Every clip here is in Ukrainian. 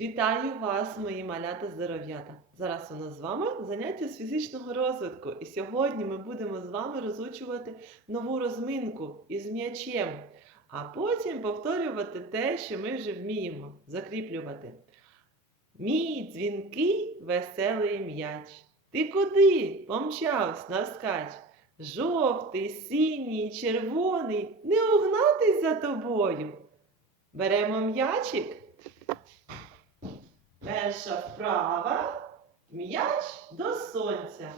Вітаю вас, мої малята здоров'ята! Зараз у нас з вами заняття з фізичного розвитку. І сьогодні ми будемо з вами розучувати нову розминку із м'ячем, а потім повторювати те, що ми вже вміємо, закріплювати. Мій дзвінкий веселий м'яч. Ти куди помчавсь навскач? Жовтий, синій, червоний, не угнатись за тобою. Беремо м'ячик. Перша вправа. М'яч до сонця.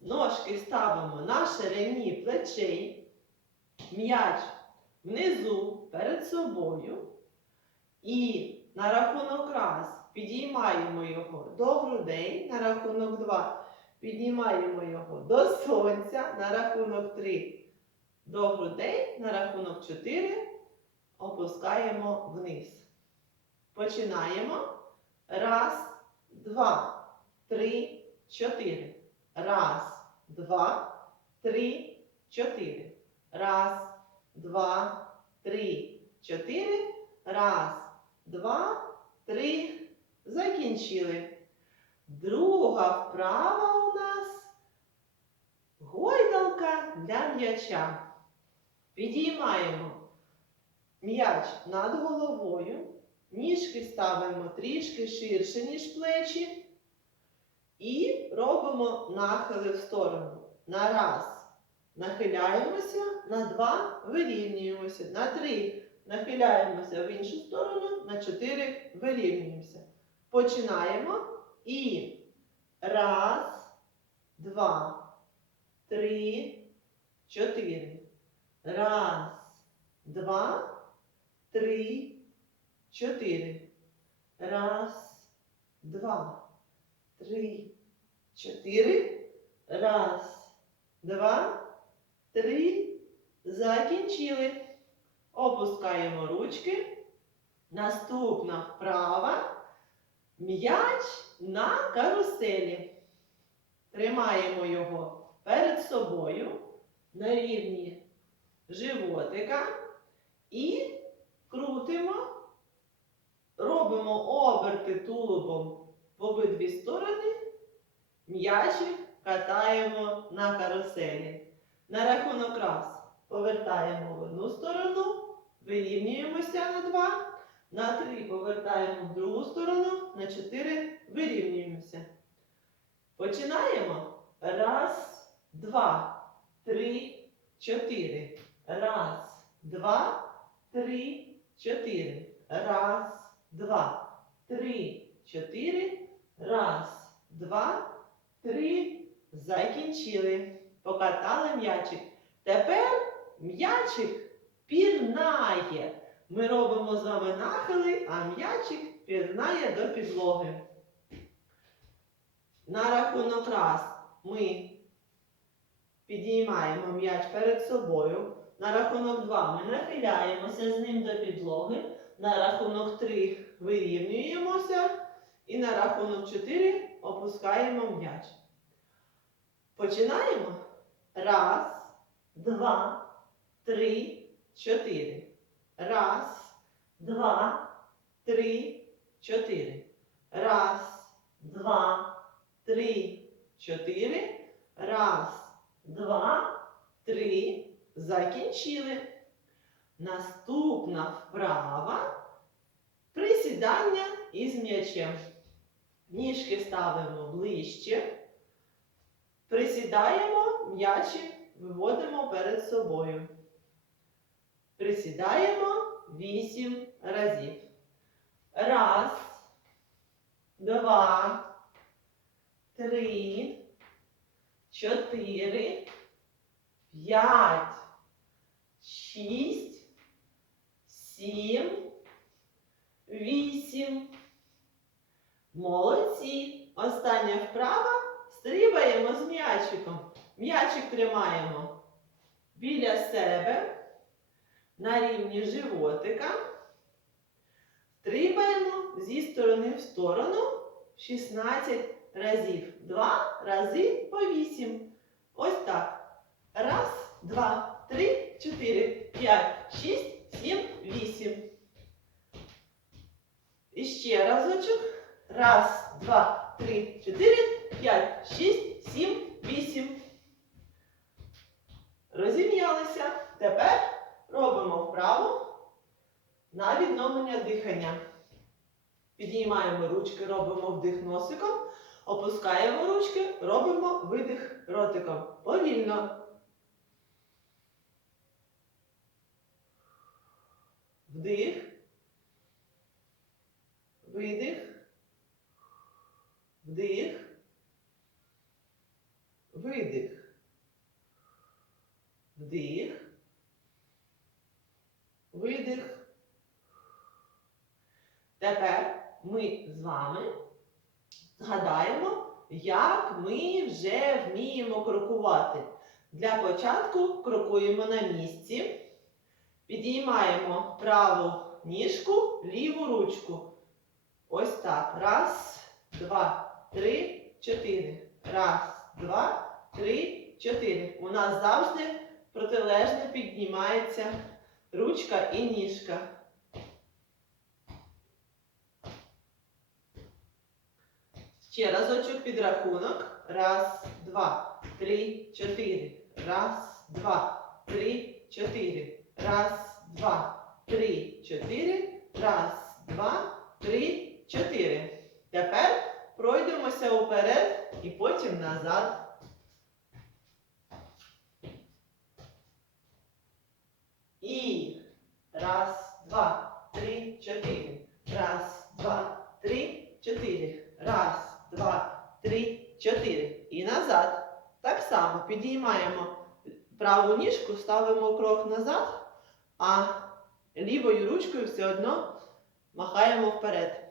Ножки ставимо на ширині плечей. М'яч внизу перед собою. І на рахунок раз підіймаємо його до грудей. На рахунок два піднімаємо його до сонця. На рахунок три до грудей. На рахунок чотири опускаємо вниз. Починаємо. Раз, два, три, чотири. Раз, два, три, чотири. Раз, два, три, чотири. Раз, два, три. Закінчили. Друга вправа у нас гойдалка для м'яча. Підіймаємо м'яч над головою. Ніжки ставимо трішки ширше, ніж плечі. І робимо нахили в сторону. На раз нахиляємося, на два вирівнюємося. На три нахиляємося в іншу сторону, на чотири вирівнюємося. Починаємо. І раз, два, три, чотири. Раз, два, три, чотири. Раз, два, три, чотири. Раз, два, три. Закінчили. Опускаємо ручки. Наступна вправа. М'яч на каруселі. Тримаємо його перед собою на рівні животика і крутимо робимо оберти тулубом в обидві сторони, м'ячик катаємо на каруселі. На рахунок раз повертаємо в одну сторону, вирівнюємося на два, на три повертаємо в другу сторону, на чотири вирівнюємося. Починаємо. Раз, два, три, чотири. Раз, два, три, чотири. Раз, два, три, чотири. Раз, два, три. Закінчили. Покатали м'ячик. Тепер м'ячик пірнає. Ми робимо з вами нахили, а м'ячик пірнає до підлоги. На рахунок раз ми підіймаємо м'яч перед собою. На рахунок два ми нахиляємося з ним до підлоги. На рахунок 3 вирівнюємося. І на рахунок 4 опускаємо м'яч. Починаємо. Раз, два, три, чотири. Раз, два, три, чотири. Раз, два, три, чотири. Раз, два, три. Закінчили. Наступна вправа присідання із м'ячем. Ніжки ставимо ближче. Присідаємо, м'ячик виводимо перед собою. Присідаємо 8 разів. Раз, два, три, чотири, п'ять, шість, сім, вісім. Молодці. Остання вправа. Стрибаємо з м'ячиком. М'ячик тримаємо біля себе на рівні животика. Стрибаємо зі сторони в сторону 16 разів. Два рази по 8. Ось так. Раз, два, три, чотири, п'ять, шість, сім, вісім. І ще разочок. Раз, два, три, чотири, п'ять, шість, сім, вісім. Розім'ялися. Тепер робимо вправо на відновлення дихання. Підіймаємо ручки, робимо вдих носиком, опускаємо ручки, робимо видих ротиком. Повільно. Вдих. Видих. Вдих. Видих. Вдих. Видих. Тепер ми з вами згадаємо, як ми вже вміємо крокувати. Для початку крокуємо на місці. Підіймаємо праву ніжку, ліву ручку. Ось так. Раз, два, три, чотири. Раз, два, три, чотири. У нас завжди протилежно піднімається ручка і ніжка. Ще разочок підрахунок. Раз, два, три, чотири. Раз, два, три, чотири. Раз, два, три, чотири. Раз, два, три, чотири. Тепер пройдемося уперед і потім назад. І раз, два, три, чотири. Раз, два, три, чотири. Раз, два, три, чотири. І назад. Так само підіймаємо праву ніжку, ставимо крок назад, а лівою ручкою все одно махаємо вперед.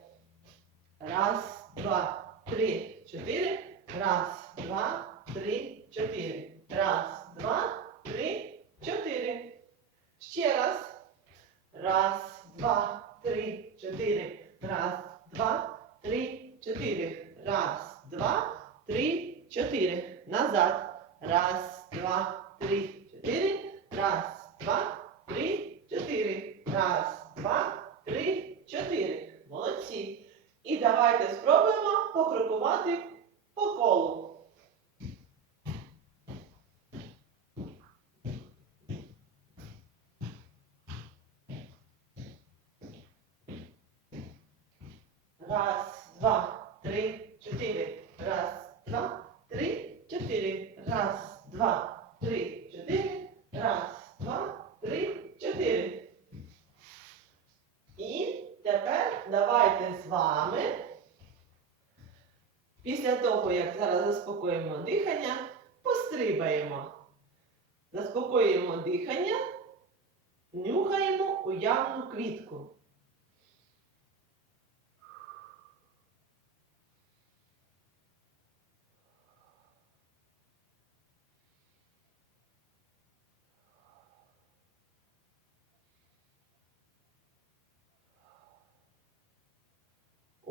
Раз, два, три, чотири. Раз, два, три, чотири. Раз, два, три, чотири. Ще раз. Раз, два, три, чотири. Раз, два, три, чотири. Раз, два, три, чотири. Назад. Раз, два, три, чотири. Раз, два. Раз, два, три, чотири. Молодці. І давайте спробуємо покрокувати по колу. Раз, два, три, чотири. Раз, два, три, чотири. Раз, два, три, чотири. Раз, два, три, чотири. І тепер давайте з вами, після того, як зараз заспокоїмо дихання, пострибаємо. Заспокоюємо дихання, нюхаємо уявну квітку.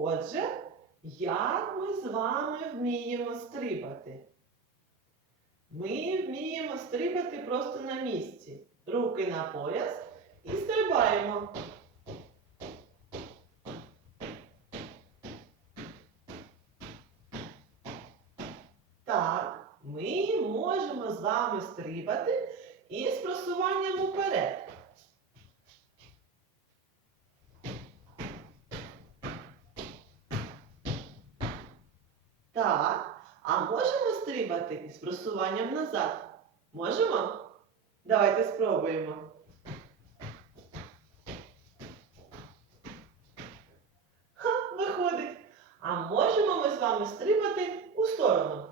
Отже, як ми з вами вміємо стрибати? Ми вміємо стрибати просто на місці. Руки на пояс і стрибаємо. Так, ми можемо з вами стрибати із просуванням уперед. Так, а можемо стрибати із просуванням назад? Можемо? Давайте спробуємо. Ха, виходить. А можемо ми з вами стрибати у сторону?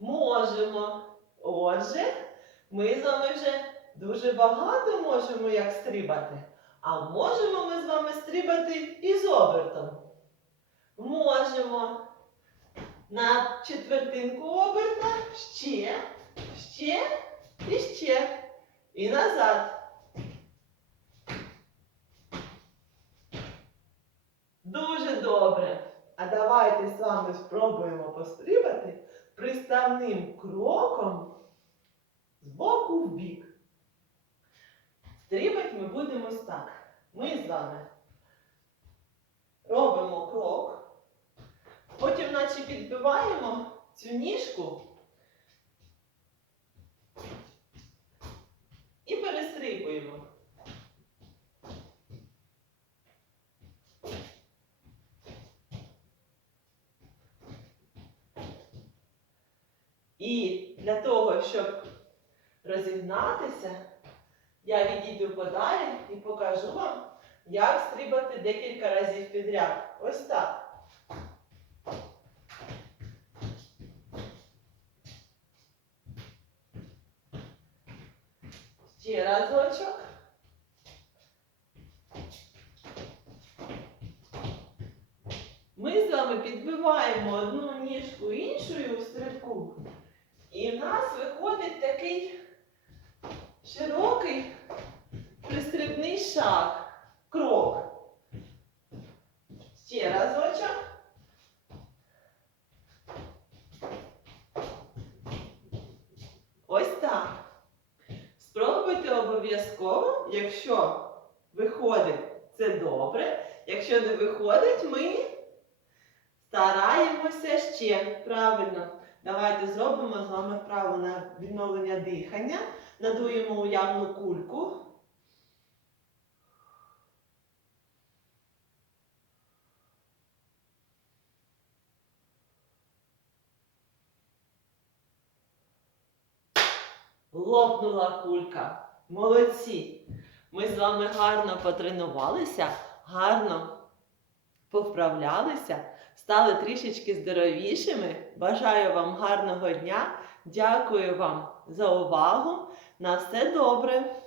Можемо. Отже, ми з вами вже дуже багато можемо як стрибати. А можемо ми з вами стрибати із обертом? Можемо. На четвертинку оберта ще, ще і ще. І назад. Дуже добре. А давайте з вами спробуємо пострибати, приставити вправним кроком з боку в бік. Стрибати ми будемо ось так. Ми з вами робимо крок, потім наче підбиваємо цю ніжку і перестрибуємо. І для того, щоб розігнатися, я відійду подалі і покажу вам, як стрибати декілька разів підряд. Ось так. Ще разочок. Ми з вами підбиваємо одну ніжку іншою у стрибку. І в нас виходить такий широкий пристрибний шаг. Крок. Ще разочок. Ось так. Спробуйте обов'язково, якщо виходить, це добре. Якщо не виходить, ми стараємося ще. Правильно. Давайте зробимо з вами вправу на відновлення дихання. Надуємо уявну кульку. Лопнула кулька. Молодці! Ми з вами гарно потренувалися, гарно повправлялися, стали трішечки здоровішими. Бажаю вам гарного дня. Дякую вам за увагу. На все добре!